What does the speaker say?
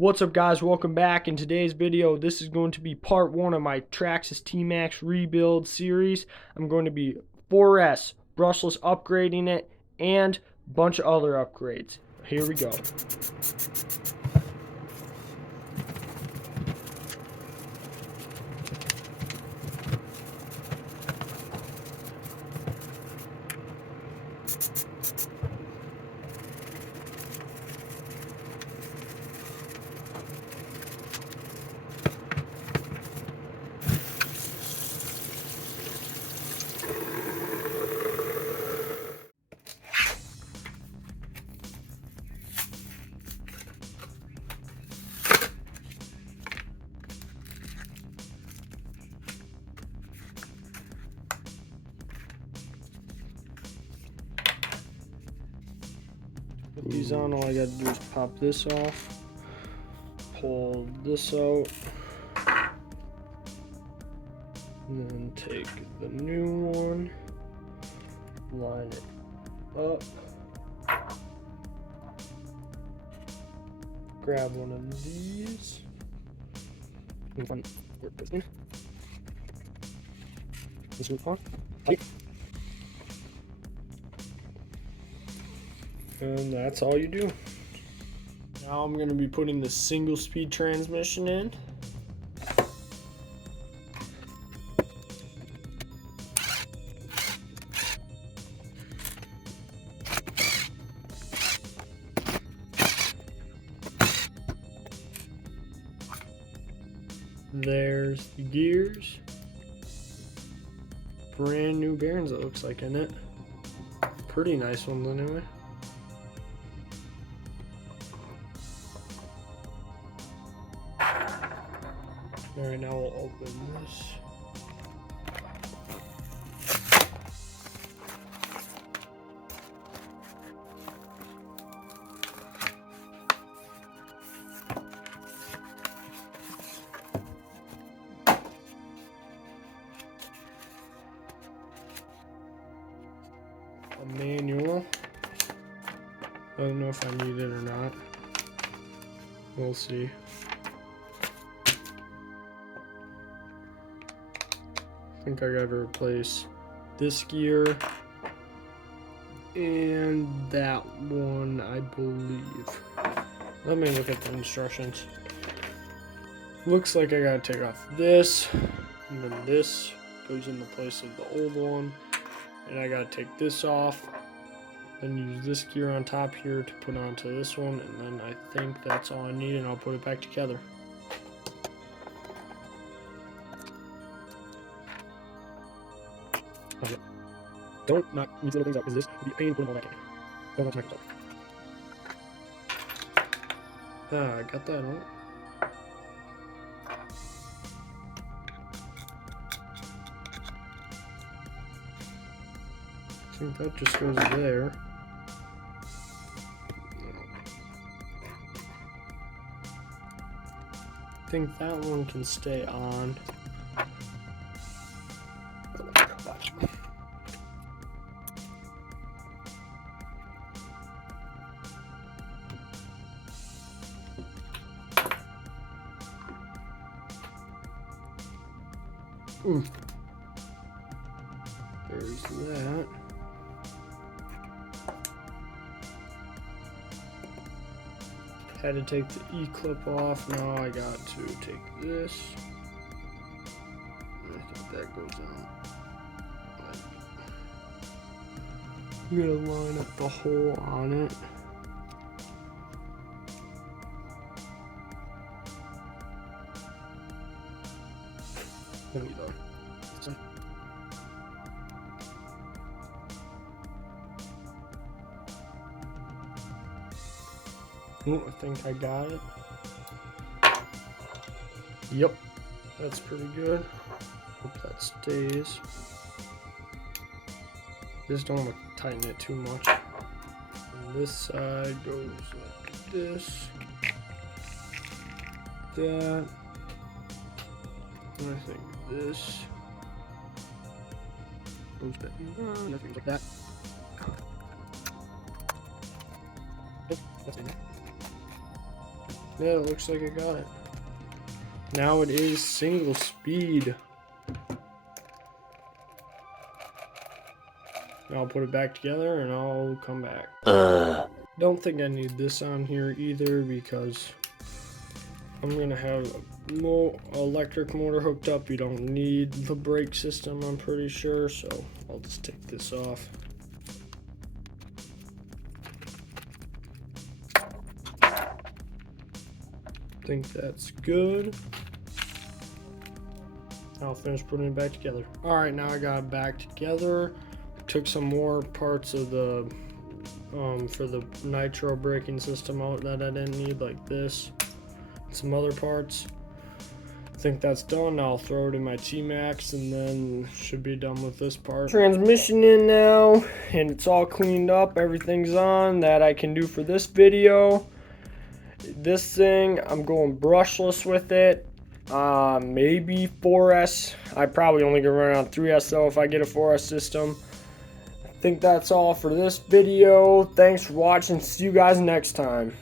What's up, guys? Welcome back. In today's video, this is going to be part 1 of my Traxxas t-maxx rebuild series. I'm going to be 4S brushless upgrading it and a bunch of other upgrades. Here we go. Put these on, all I gotta do is pop this off, pull this out, and then take the new one, line it up, grab one of these, work this in, this one on, and that's all you do. Now I'm going to be putting the single speed transmission in. There's the gears. Brand new bearings, it looks like, in it. Pretty nice ones anyway. Alright, now we'll open this. A manual. I don't know if I need it or not. We'll see. I think I gotta replace this gear and that one, I believe. Let me look at the instructions. Looks like I gotta take off this, and then this goes in the place of the old one, and I gotta take this off, then use this gear on top here to put onto this one, and then I think that's all I need, and I'll put it back together. Okay. Don't knock these little things out, because this would be a pain to put them all back in. Don't knock them out. I got that on. I think that just goes there. I think that one can stay on. There's that. Had to take the E-clip off. Now I got to take this. I think that goes on. You gotta line up the hole on it. There we go. Oh, I think I got it. Yep, that's pretty good. Hope that stays. Just don't want to tighten it too much. And this side goes like this. That. And I think this goes back. Nothing like that. Yep, that's in there. Yeah, it looks like I got it. Now it is single speed. I'll put it back together and I'll come back. Don't think I need this on here either because I'm gonna have a electric motor hooked up. You don't need the brake system, I'm pretty sure, so I'll just take this off. Think that's good. I'll finish putting it back together. All right, now I got it back together. Took some more parts of the for the nitro braking system out that I didn't need, like this, some other parts. I think that's done. I'll throw it in my t-maxx and then should be done with this part. Transmission in now, and it's all cleaned up. Everything's on that I can do for this video. This thing, I'm going brushless with it. Maybe 4S. I probably only gonna run on 3S though if I get a 4S system. I think that's all for this video. Thanks for watching. See you guys next time.